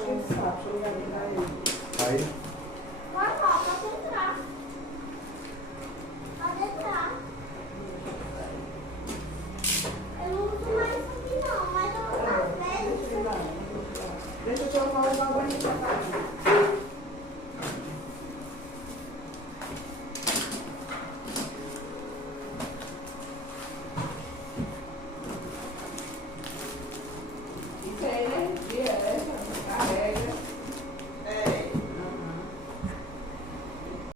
acho que ele sabe, deixa eu ligar pra ele. Aí